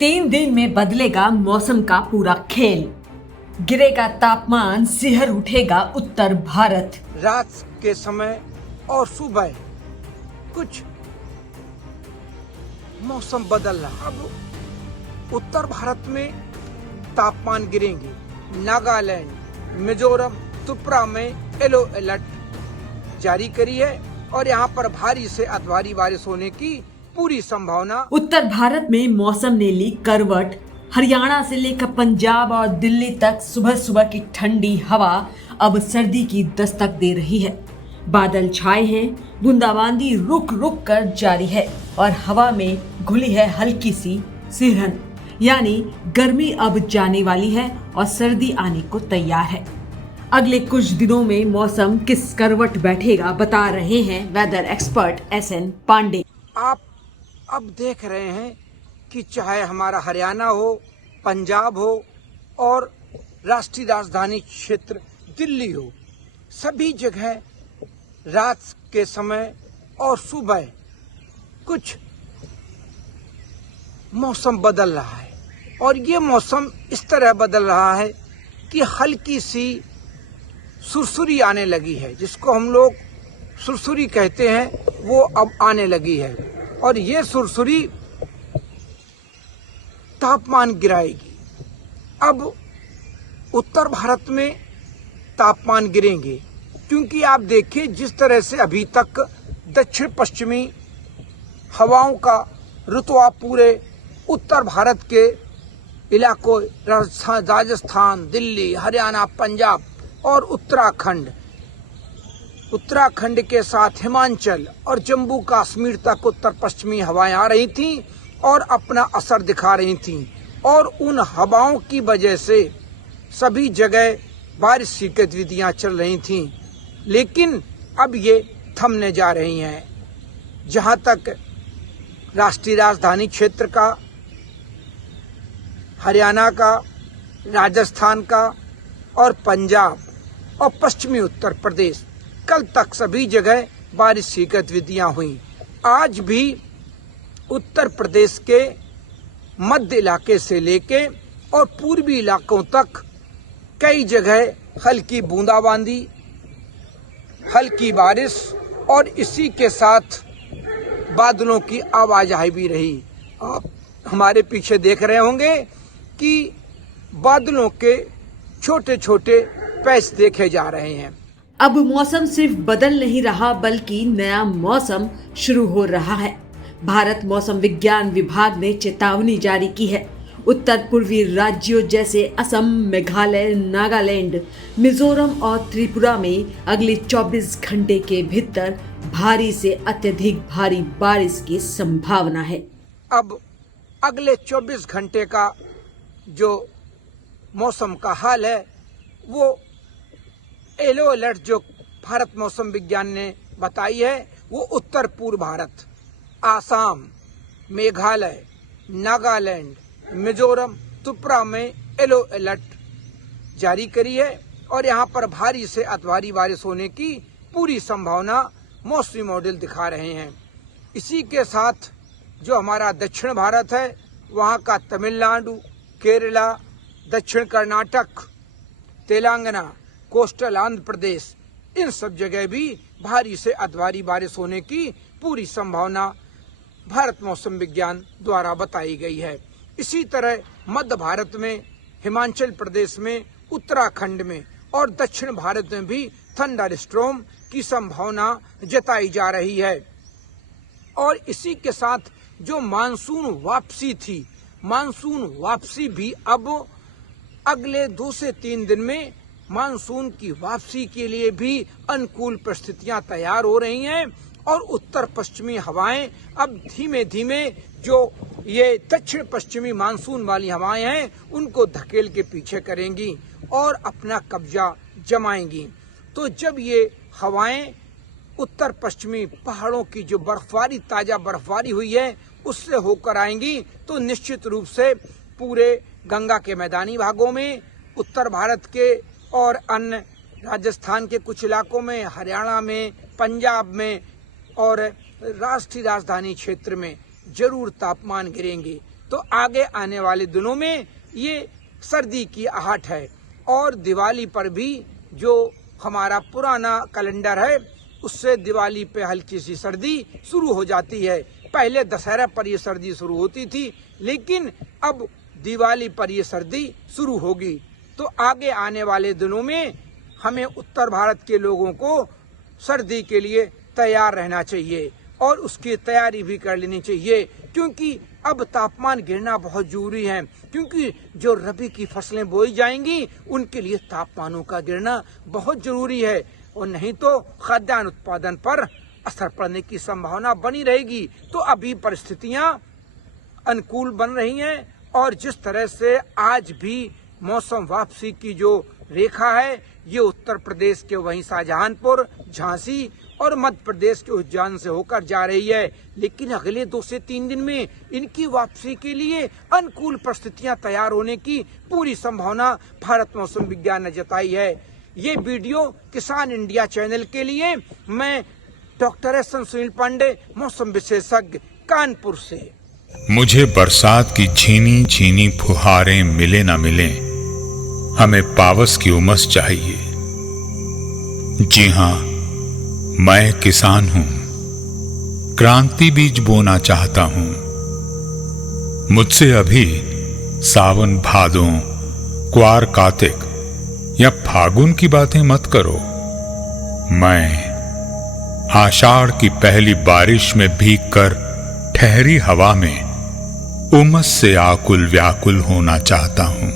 3 दिन में बदलेगा मौसम का पूरा खेल। गिरेगा तापमान, सिहर उठेगा उत्तर भारत। रात के समय और सुबह कुछ मौसम बदल रहा। अब उत्तर भारत में तापमान गिरेंगे। नागालैंड, मिजोरम, त्रिपुरा में येलो अलर्ट जारी करी है और यहाँ पर भारी से अति भारी बारिश होने की पूरी संभावना। उत्तर भारत में मौसम ने ली करवट। हरियाणा से लेकर पंजाब और दिल्ली तक सुबह सुबह की ठंडी हवा अब सर्दी की दस्तक दे रही है। बादल छाए हैं, बूंदाबांदी रुक रुक कर जारी है और हवा में घुली है हल्की सी सिहरन, यानी गर्मी अब जाने वाली है और सर्दी आने को तैयार है। अगले कुछ दिनों में मौसम किस करवट बैठेगा, बता रहे हैं वेदर एक्सपर्ट SN पांडे। आप अब देख रहे हैं कि चाहे हमारा हरियाणा हो, पंजाब हो और राष्ट्रीय राजधानी क्षेत्र दिल्ली हो, सभी जगह रात के समय और सुबह कुछ मौसम बदल रहा है और ये मौसम इस तरह बदल रहा है कि हल्की सी सुरसुरी आने लगी है, जिसको हम लोग सुरसुरी कहते हैं, वो अब आने लगी है और ये सुरसुरी तापमान गिराएगी। अब उत्तर भारत में तापमान गिरेंगे क्योंकि आप देखिए जिस तरह से अभी तक दक्षिण पश्चिमी हवाओं का रुतबा पूरे उत्तर भारत के इलाकों राजस्थान, दिल्ली, हरियाणा, पंजाब और उत्तराखंड के साथ हिमाचल और जम्मू कश्मीर तक उत्तर पश्चिमी हवाएं आ रही थीं और अपना असर दिखा रही थीं और उन हवाओं की वजह से सभी जगह बारिश की गतिविधियां चल रही थीं, लेकिन अब ये थमने जा रही हैं। जहां तक राष्ट्रीय राजधानी क्षेत्र का, हरियाणा का, राजस्थान का और पंजाब और पश्चिमी उत्तर प्रदेश, कल तक सभी जगह बारिश की गतिविधियां हुई। आज भी उत्तर प्रदेश के मध्य इलाके से लेके और पूर्वी इलाकों तक कई जगह हल्की बूंदाबांदी, हल्की बारिश और इसी के साथ बादलों की आवाजाही भी रही। आप हमारे पीछे देख रहे होंगे कि बादलों के छोटे छोटे पैच देखे जा रहे हैं। अब मौसम सिर्फ बदल नहीं रहा बल्कि नया मौसम शुरू हो रहा है। भारत मौसम विज्ञान विभाग ने चेतावनी जारी की है। उत्तर पूर्वी राज्यों जैसे असम, मेघालय, नागालैंड, मिजोरम और त्रिपुरा में अगले 24 घंटे के भीतर भारी से अत्यधिक भारी बारिश की संभावना है। अब अगले 24 घंटे का जो मौसम का हाल है, वो येलो अलर्ट जो भारत मौसम विज्ञान ने बताई है, वो उत्तर पूर्व भारत, आसाम, मेघालय, नागालैंड, मिजोरम, त्रिपुरा में येलो अलर्ट जारी करी है और यहाँ पर भारी से अति भारी बारिश होने की पूरी संभावना मौसमी मॉडल दिखा रहे हैं। इसी के साथ जो हमारा दक्षिण भारत है, वहाँ का तमिलनाडु, केरला, दक्षिण कर्नाटक, तेलंगाना, कोस्टल आंध्र प्रदेश, इन सब जगह भी भारी से अति भारी बारिश होने की पूरी संभावना भारत मौसम विज्ञान द्वारा बताई गई है। इसी तरह मध्य भारत में, हिमाचल प्रदेश में, उत्तराखंड में और दक्षिण भारत में भी थंडर स्टॉर्म की संभावना जताई जा रही है। और इसी के साथ जो मानसून वापसी थी, मानसून वापसी भी अब अगले 2 से 3 दिन में मानसून की वापसी के लिए भी अनुकूल परिस्थितियां तैयार हो रही हैं और उत्तर पश्चिमी हवाएं अब धीमे धीमे जो ये दक्षिण पश्चिमी मानसून वाली हवाएं हैं, उनको धकेल के पीछे करेंगी और अपना कब्जा जमाएंगी। तो जब ये हवाएं उत्तर पश्चिमी पहाड़ों की जो बर्फबारी, ताजा बर्फबारी हुई है, उससे होकर आएंगी, तो निश्चित रूप से पूरे गंगा के मैदानी भागों में, उत्तर भारत के और अन्य राजस्थान के कुछ इलाकों में, हरियाणा में, पंजाब में और राष्ट्रीय राजधानी क्षेत्र में जरूर तापमान गिरेंगे। तो आगे आने वाले दिनों में ये सर्दी की आहट है। और दिवाली पर भी जो हमारा पुराना कैलेंडर है उससे दिवाली पे हल्की सी सर्दी शुरू हो जाती है। पहले दशहरा पर ये सर्दी शुरू होती थी, लेकिन अब दिवाली पर ये सर्दी शुरू होगी। तो आगे आने वाले दिनों में हमें उत्तर भारत के लोगों को सर्दी के लिए तैयार रहना चाहिए और उसकी तैयारी भी कर लेनी चाहिए, क्योंकि अब तापमान गिरना बहुत जरूरी है। क्योंकि जो रबी की फसलें बोई जाएंगी उनके लिए तापमानों का गिरना बहुत जरूरी है, और नहीं तो खाद्यान्न उत्पादन पर असर पड़ने की संभावना बनी रहेगी। तो अभी परिस्थितियां अनुकूल बन रही हैं, और जिस तरह से आज भी मौसम वापसी की जो रेखा है ये उत्तर प्रदेश के वहीं शाहजहांपुर, झांसी और मध्य प्रदेश के उज्जैन से होकर जा रही है। लेकिन अगले 2 से 3 दिन में इनकी वापसी के लिए अनुकूल परिस्थितियां तैयार होने की पूरी संभावना भारत मौसम विज्ञान ने जताई है। ये वीडियो किसान इंडिया चैनल के लिए मैं डॉक्टर एस सुनील पांडे, मौसम विशेषज्ञ, कानपुर से। मुझे बरसात की झीनी झीनी फुहारें मिले ना मिले, हमें पावस की उमस चाहिए। जी हां, मैं किसान हूं, क्रांति बीज बोना चाहता हूं। मुझसे अभी सावन भादों, क्वार कार्तिक या फागुन की बातें मत करो। मैं आषाढ़ की पहली बारिश में भीगकर ठहरी हवा में उमस से आकुल व्याकुल होना चाहता हूं।